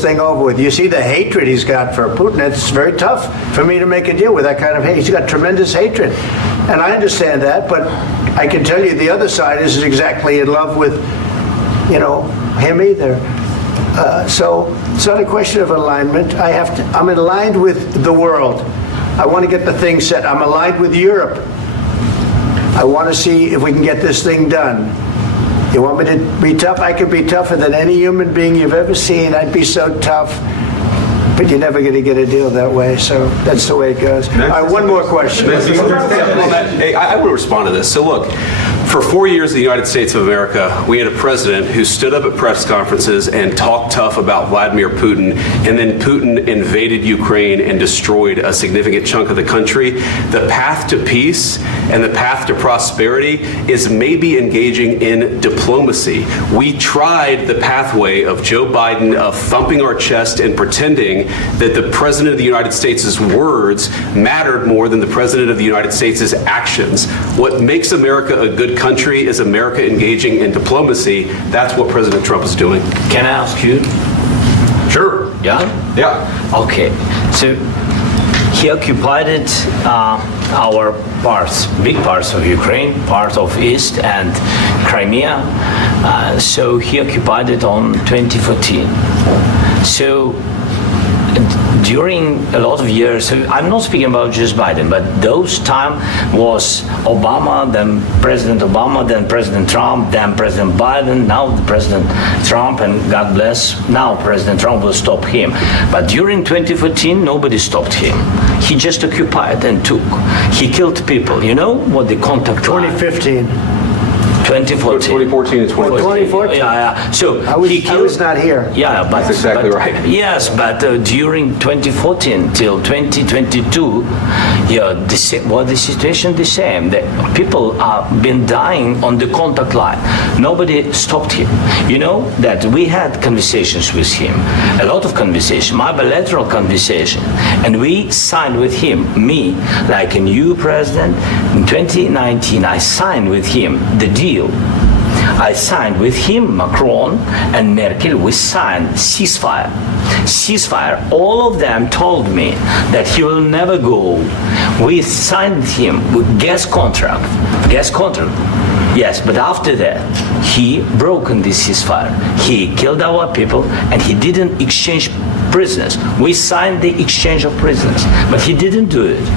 this thing over with. You see the hatred he's got for Putin. It's very tough for me to make a deal with that kind of hate. He's got tremendous hatred. And I understand that, but I can tell you the other side isn't exactly in love with, him either. So it's not a question of alignment. I'm aligned with the world. I want to get the thing set. I'm aligned with Europe. I want to see if we can get this thing done. You want me to be tough? I could be tougher than any human being you've ever seen. I'd be so tough. But you're never going to get a deal that way, so that's the way it goes. All right, one more question. Hey, I will respond to this. So look, for 4 years in the United States of America, we had a president who stood up at press conferences and talked tough about Vladimir Putin, and then Putin invaded Ukraine and destroyed a significant chunk of the country. The path to peace and the path to prosperity is maybe engaging in diplomacy. We tried the pathway of Joe Biden, of thumping our chest and pretending that the President of the United States' words mattered more than the President of the United States' actions. What makes America a good country is America engaging in diplomacy. That's what President Trump is doing. Can I ask you? Sure. Yeah? Yeah. Okay. So he occupied our parts, big parts of Ukraine, part of East and Crimea. So he occupied it on 2014. So during a lot of years, so I'm not speaking about just Biden, but those time was Obama, then President Obama, then President Trump, then President Biden, now President Trump, and God bless, now President Trump will stop him. But during 2014, nobody stopped him. He just occupied and took. He killed people. You know what the contact 2015. 2014. 2014 and 2014. Yeah. So I was not here. Yeah, but that's exactly right. Yes, but during 2014 till 2022, the situation the same. The people have been dying on the contact line. Nobody stopped him. You know that we had conversations with him, a lot of conversation, my bilateral conversation, and we signed with him, me, like a new president. In 2019, I signed with him the deal. I signed with him, Macron and Merkel, we signed ceasefire. Ceasefire, all of them told me that he will never go. We signed him with gas contract. Yes, but after that, he broken this ceasefire. He killed our people and he didn't exchange prisoners. We signed the exchange of prisoners, but he didn't do it.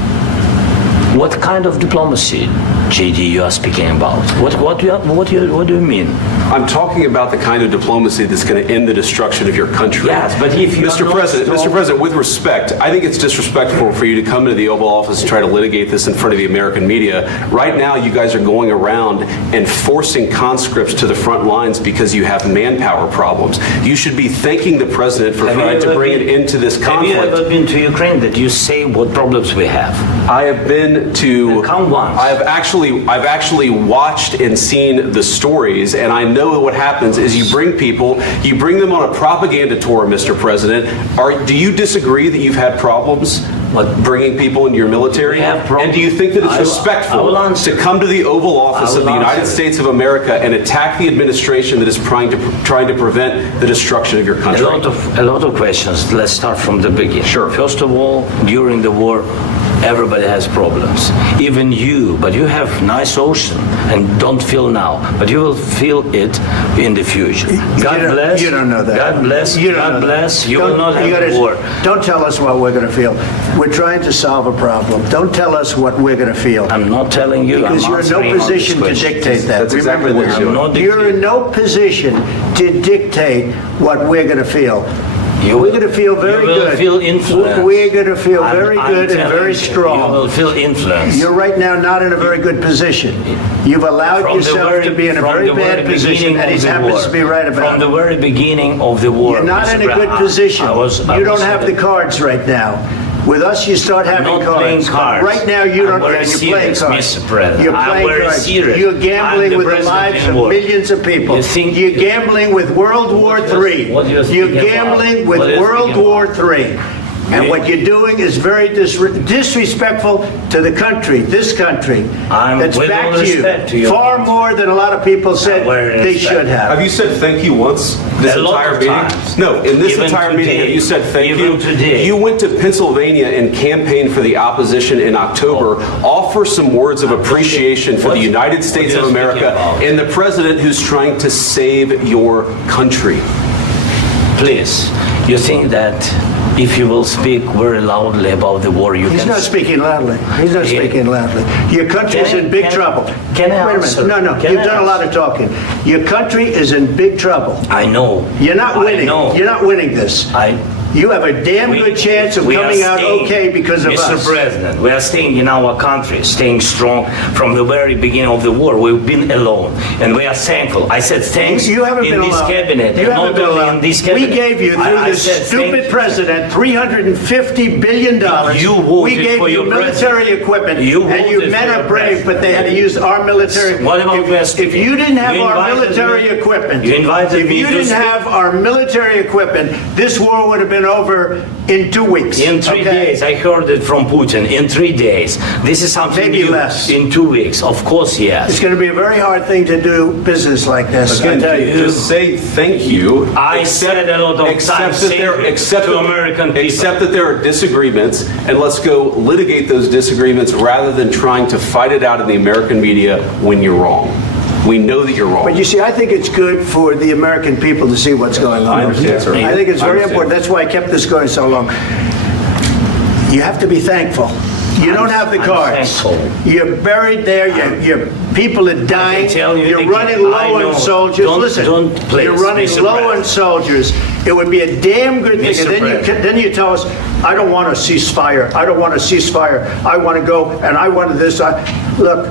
What kind of diplomacy, JD, you are speaking about? What do you mean? I'm talking about the kind of diplomacy that's going to end the destruction of your country. Yes, but if you Mr. President, with respect, I think it's disrespectful for you to come into the Oval Office and try to litigate this in front of the American media. Right now, you guys are going around and forcing conscripts to the front lines because you have manpower problems. You should be thanking the president for trying to bring an end to this conflict. Have you ever been to Ukraine that you say what problems we have? I have been to. Count once. I've actually watched and seen the stories, and I know what happens is you bring them on a propaganda tour, Mr. President. Do you disagree that you've had problems bringing people into your military? And do you think that it's respectful to come to the Oval Office of the United States of America and attack the administration that is trying to prevent the destruction of your country? A lot of questions. Let's start from the beginning. Sure. First of all, during the war, everybody has problems, even you, but you have nice ocean and don't feel now, but you will feel it in the future. God bless. You don't know that. God bless. God bless. You will not have war. Don't tell us what we're going to feel. We're trying to solve a problem. Don't tell us what we're going to feel. I'm not telling you. Because you're in no position to dictate that. That's exactly what you're doing. You're in no position to dictate what we're going to feel. We're going to feel very good. You will feel influence. We're going to feel very good and very strong. You will feel influence. You're right now not in a very good position. You've allowed yourself to be in a very bad position, and he happens to be right about it. From the very beginning of the war. You're not in a good position. You don't have the cards right now. With us, you start having cards. Right now, you don't. You're playing cards. Mr. President. You're playing cards. You're gambling with the lives of millions of people. You're gambling with World War III. You're gambling with World War III. And what you're doing is very disrespectful to the country, this country. That's with back all to respect to you. your Far country. more than a lot of people said they should have. Have you said thank you once this A lot entire of meeting? times. No, in this Even entire meeting, today. have you said thank Even you? today. You went to Pennsylvania and campaigned for the opposition in October. Offer some words of appreciation for the United States of you're speaking America about. and the president who's trying to save your country. Please, you think that if you will speak very loudly about the war, you He's can... not speaking loudly. He's not speaking loudly. Your country is in big trouble. Can I Wait a answer? minute. No, Can you've I done a lot of talking. Your country is in big trouble. I know. You're not winning. I know. You're not winning this. You have a damn good chance of we are coming out staying, okay because of Mr. us. President, we are staying in our country, staying strong from the very beginning of the war. We've been alone, and we are thankful. I said thanks You haven't in been this alone. cabinet, You and haven't not been only alone. in this cabinet. We gave you, through I this said stupid thank- president, $350 billion. You voted we gave for you your military president. equipment, You and you voted men for are your brave, president. but they had to use our military. What about West? If you didn't have You our invited military me- equipment, You invited if me you to didn't speak. have our military equipment, this war would have been over in 2 weeks. In 3 okay? days, I heard it from Putin. In 3 days, this is something Maybe new. less. In 2 weeks, of course, yes. It's going to be a very hard thing to do business like this. I Again, tell you. just say thank you. I said a lot of times that there, thank you accept to that- American people. Accept that there are disagreements, and let's go litigate those disagreements rather than trying to fight it out in the American media when you're wrong. We know that you're wrong. But you see, I think it's good for the American people to see what's going on. I understand, sir. I think it's I very understand. important. That's why I kept this going so long. You have to be thankful. You don't have the I'm cards. thankful. You're buried there. Your people are dying. tell you You're again, running I low know. on soldiers. Don't- Listen, don't please, you're running Mr. low on President. soldiers. It would be a damn good thing. Mr. And President. then you tell us, I don't want a ceasefire. I don't want a ceasefire. I want to go and I want this. Look.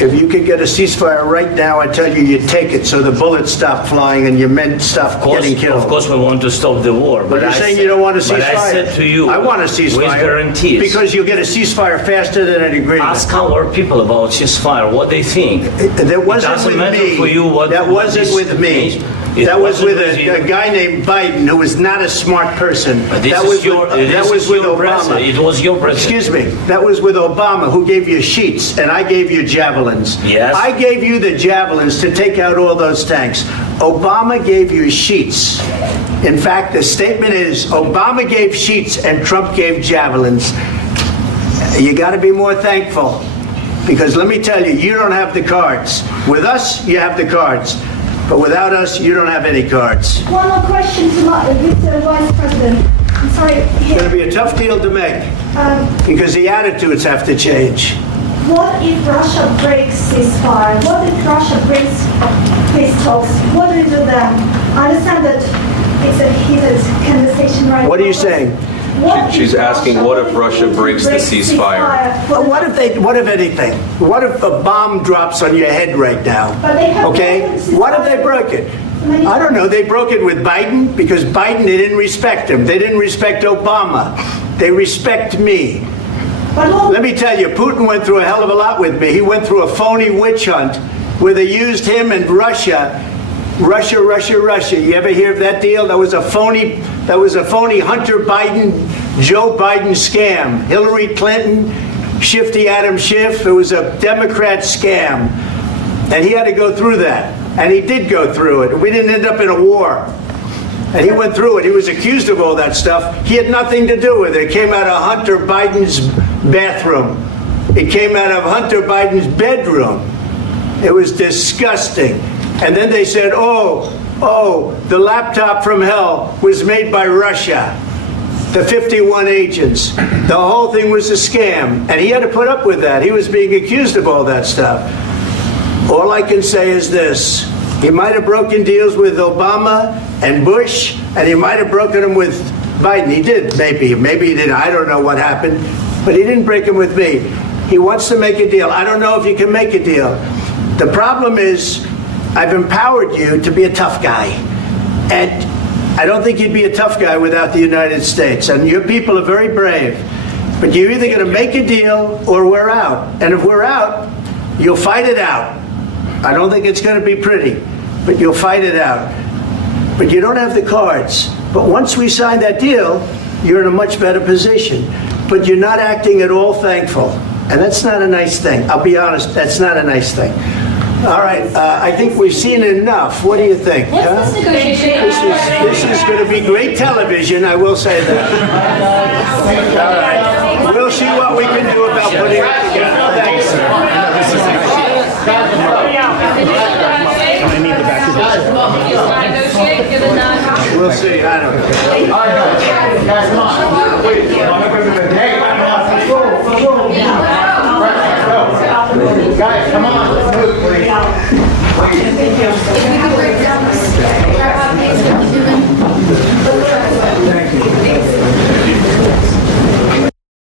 If you could get a ceasefire right now, I tell you, you'd take it so the bullets stop flying and your men stop getting killed. Of course, we want to stop the war. But you're saying you don't want a ceasefire. But I said to you, I want a ceasefire. with guarantees. Because you'll get a ceasefire faster than an agreement. Ask our people about ceasefire, what they think. That wasn't doesn't with matter me. for you what- that what wasn't this with me. It That was wasn't with with you. a guy named Biden, who was not a smart person. But this That is was your, with, this that is was with your Obama. president. It was your president. Excuse me. That was with Obama, who gave you sheets, and I gave you javelins. Yes. I gave you the javelins to take out all those tanks. Obama gave you sheets. In fact, the statement is Obama gave sheets and Trump gave javelins. You got to be more thankful, because let me tell you, you don't have the cards. With us, you have the cards. But without us, you don't have any cards. One more question to Mr. Vice President. I'm sorry. It's going to be a tough deal to make, because the attitudes have to change. What if Russia breaks ceasefire? What if Russia breaks peace talks? What do you do then? I understand that it's a heated conversation right now. What are you saying? What She's if asking, what if Russia breaks the ceasefire? Well, what if anything? What if a bomb drops on your head right now? But they have Okay? broken the What if they ceasefire. broke it? I don't know. They broke it with Biden because Biden, they didn't respect him. They didn't respect Obama. They respect me. But look, Let me tell you, Putin went through a hell of a lot with me. He went through a phony witch hunt where they used him and Russia. Russia. You ever hear of that deal? That was a phony Hunter Biden, Joe Biden scam. Hillary Clinton, Shifty Adam Schiff. It was a Democrat scam. And he had to go through that. And he did go through it. We didn't end up in a war. And he went through it. He was accused of all that stuff. He had nothing to do with it. It came out of Hunter Biden's bathroom. It came out of Hunter Biden's bedroom. It was disgusting. And then they said, the laptop from hell was made by Russia. The 51 agents. The whole thing was a scam. And he had to put up with that. He was being accused of all that stuff. All I can say is this. He might have broken deals with Obama and Bush, and he might have broken them with Biden. He did, maybe. Maybe he didn't. I don't know what happened. But he didn't break them with me. He wants to make a deal. I don't know if you can make a deal. The problem is, I've empowered you to be a tough guy. And I don't think you'd be a tough guy without the United States. And your people are very brave. But you're either going to make a deal or we're out. And if we're out, you'll fight it out. I don't think it's going to be pretty, but you'll fight it out. But you don't have the cards. But once we sign that deal, you're in a much better position. But you're not acting at all thankful. And that's not a nice thing. I'll be honest, that's not a nice thing. All right, I think we've seen enough. What do you think? What's this negotiation? This is going to be great television, I will say that. All right. We'll see what we can do about putting it together. Thanks. Negotiate, give it none. We'll see. I don't know.